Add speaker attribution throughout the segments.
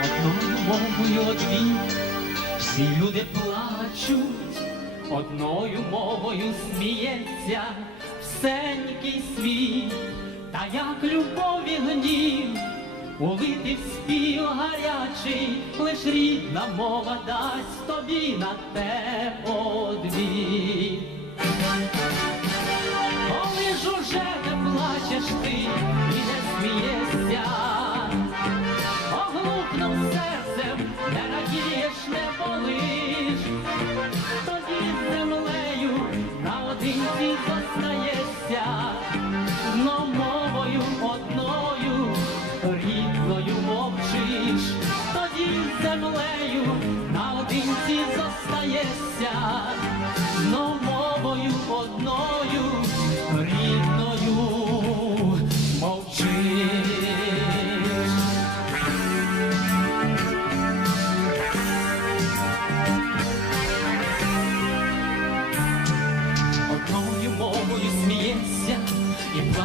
Speaker 1: одною мовою одві, всі люди плачуть, одною мовою сміється всенький світ, та як любові гнів, улити в спів гарячий, лиш рідна мова дасть тобі на те подві. Коли ж уже не плачеш ти. Оглупнув серцем, не радієш, не болиш, тоді з землею наодинці зостаєшся, но мовою одною рідною мовчиш, тоді з землею наодинці зостаєшся, но мовою одною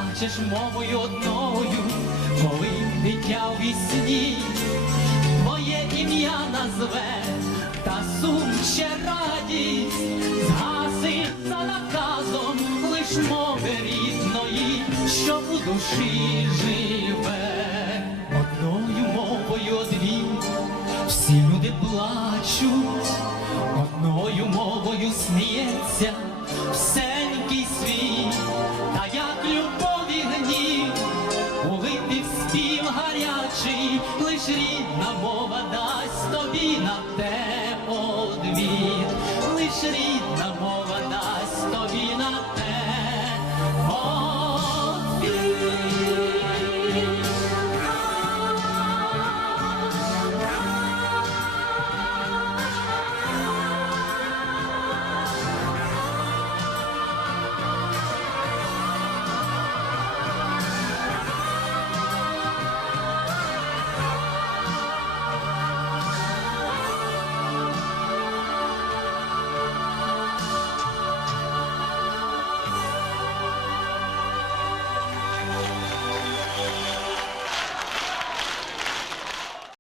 Speaker 1: плачеш мовою одною, коли дитя у вісні твоє ім'я назве, та сум ще радість. Згасить за наказом лиш мови рідної, що у душі живе. Одною мовою одвів всі люди плачуть, одною мовою сміється все ж рідна мова дасть тобі на те одвіт, лиш рідна.